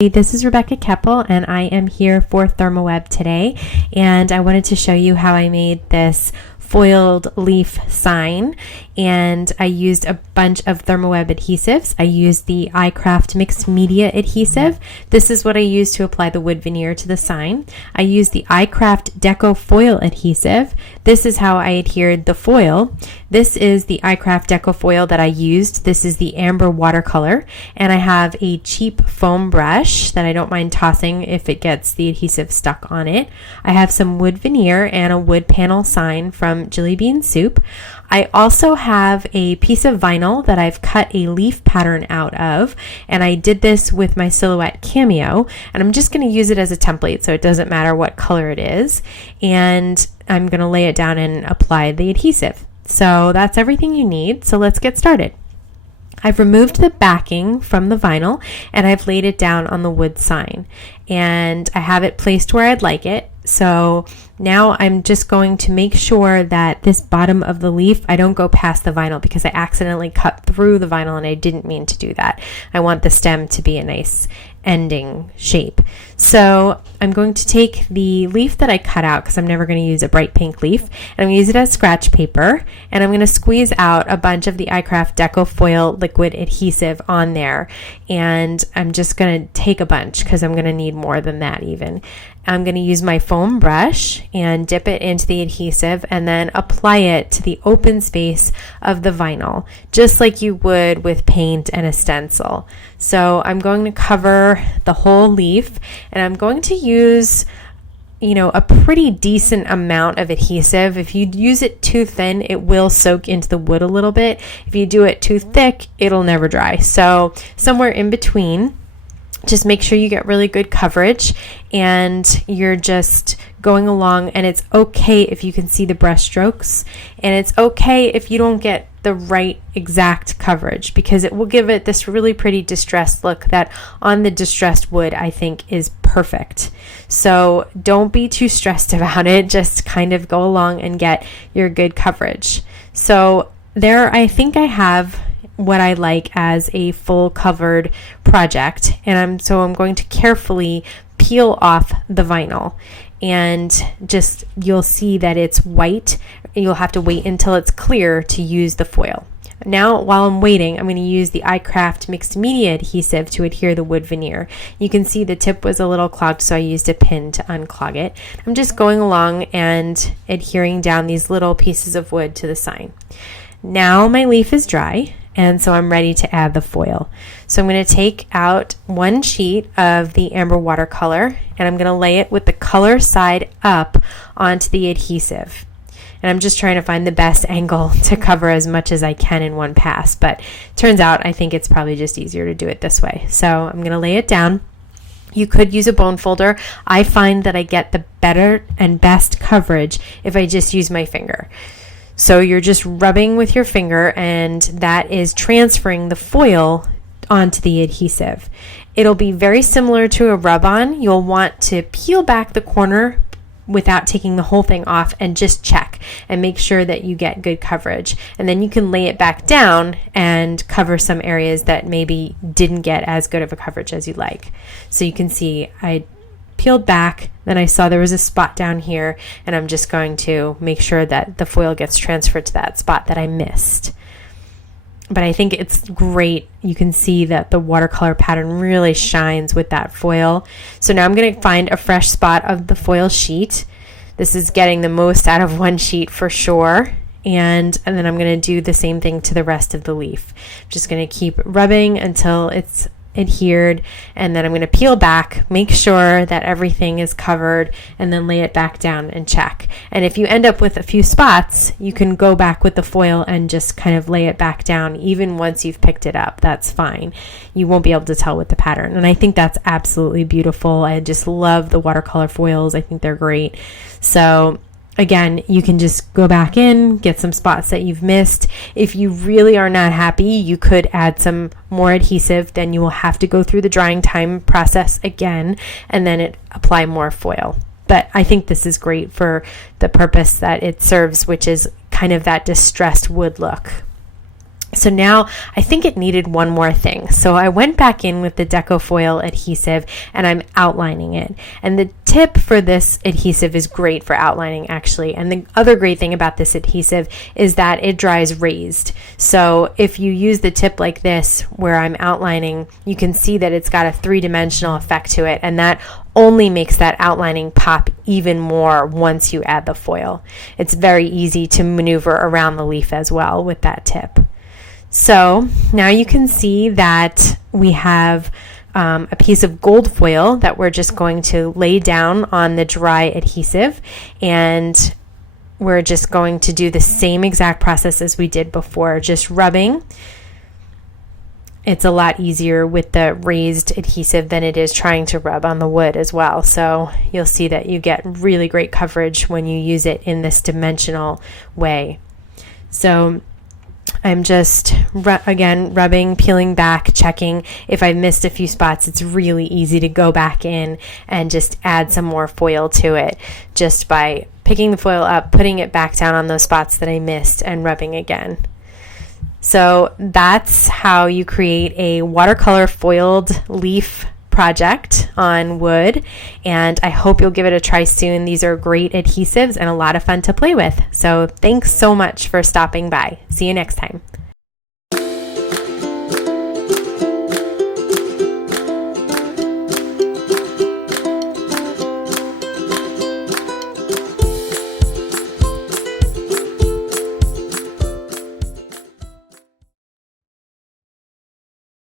This is Rebecca Keppel, and I am here for Therm O Web today, and I wanted to show you how I made this foiled leaf sign. And I used a bunch of Therm O Web adhesives. I used the iCraft mixed media adhesive. This is what I used to apply the wood veneer to the sign. I used the iCraft Deco foil adhesive. This is how I adhered the foil. This is the iCraft Deco foil that I used. This is the amber watercolor, and I have a cheap foam brush that I don't mind tossing if it gets the adhesive stuck on it. I have some wood veneer and a wood panel sign from Jelly Bean Soup. I also have a piece of vinyl that I've cut a leaf pattern out of, and I did this with my Silhouette Cameo, and I'm just going to use it as a template so it doesn't matter what color it is, and I'm going to lay it down and apply the adhesive. So that's everything you need, so let's get started. I've removed the backing from the vinyl and I've laid it down on the wood sign, and I have it placed where I'd like it. So now I'm just going to make sure that this bottom of the leaf, I don't go past the vinyl because I accidentally cut through the vinyl and I didn't mean to do that. I want the stem to be a nice ending shape. So I'm going to take the leaf that I cut out, because I'm never going to use a bright pink leaf, and I'm going to use it as scratch paper, and I'm going to squeeze out a bunch of the iCraft Deco foil liquid adhesive on there, and I'm just going to take a bunch because I'm going to need more than that even. I'm going to use my foam brush and dip it into the adhesive and then apply it to the open space of the vinyl, just like you would with paint and a stencil. So I'm going to cover the whole leaf, and I'm going to use a pretty decent amount of adhesive. If you use it too thin, it will soak into the wood a little bit. If you do it too thick, it'll never dry. So somewhere in between. Just make sure you get really good coverage, and you're just going along, and it's okay if you can see the brush strokes, and it's okay if you don't get the right exact coverage, because it will give it this really pretty distressed look that on the distressed wood I think is perfect. So don't be too stressed about it, just kind of go along and get your good coverage. So there, I think I have what I like as a full covered project, and I'm going to carefully peel off the vinyl, and just you'll see that it's white. You'll have to wait until it's clear to use the foil. Now, while I'm waiting, I'm going to use the iCraft mixed media adhesive to adhere the wood veneer. You can see the tip was a little clogged, so I used a pin to unclog it. I'm just going along and adhering down these little pieces of wood to the sign. Now my leaf is dry, and so I'm ready to add the foil. So I'm going to take out one sheet of the amber watercolor, and I'm going to lay it with the color side up onto the adhesive. And I'm just trying to find the best angle to cover as much as I can in one pass, but turns out I think it's probably just easier to do it this way. So I'm going to lay it down. You could use a bone folder. I find that I get the better and best coverage if I just use my finger. So you're just rubbing with your finger, and that is transferring the foil onto the adhesive. It'll be very similar to a rub-on. You'll want to peel back the corner without taking the whole thing off, and just check and make sure that you get good coverage. And then you can lay it back down and cover some areas that maybe didn't get as good of a coverage as you like. So you can see I peeled back, then I saw there was a spot down here, and I'm just going to make sure that the foil gets transferred to that spot that I missed. But I think it's great. You can see that the watercolor pattern really shines with that foil. So now I'm going to find a fresh spot of the foil sheet. This is getting the most out of one sheet for sure. And then I'm going to do the same thing to the rest of the leaf. I'm just going to keep rubbing until it's adhered, and then I'm going to peel back, make sure that everything is covered, and then lay it back down and check. And if you end up with a few spots, you can go back with the foil and just kind of lay it back down. Even once you've picked it up, that's fine. You won't be able to tell with the pattern, and I think that's absolutely beautiful. I just love the watercolor foils. I think they're great. So again, you can just go back in, get some spots that you've missed. If you really are not happy, you could add some more adhesive. Then you will have to go through the drying time process again, and then apply more foil. But I think this is great for the purpose that it serves, which is kind of that distressed wood look. So now I think it needed one more thing. So I went back in with the Deco Foil adhesive and I'm outlining it. And the tip for this adhesive is great for outlining actually. And the other great thing about this adhesive is that it dries raised. So if you use the tip like this where I'm outlining, you can see that it's got a three-dimensional effect to it, and that only makes that outlining pop even more once you add the foil. It's very easy to maneuver around the leaf as well with that tip. So now you can see that we have a piece of gold foil that we're just going to lay down on the dry adhesive, and we're just going to do the same exact process as we did before, just rubbing. It's a lot easier with the raised adhesive than it is trying to rub on the wood as well. So you'll see that you get really great coverage when you use it in this dimensional way. So I'm just, again, rubbing, peeling back, checking. If I missed a few spots, it's really easy to go back in and just add some more foil to it just by picking the foil up, putting it back down on those spots that I missed, and rubbing again. So that's how you create a watercolor foiled leaf project on wood, and I hope you'll give it a try soon. These are great adhesives and a lot of fun to play with. So thanks so much for stopping by. See you next time.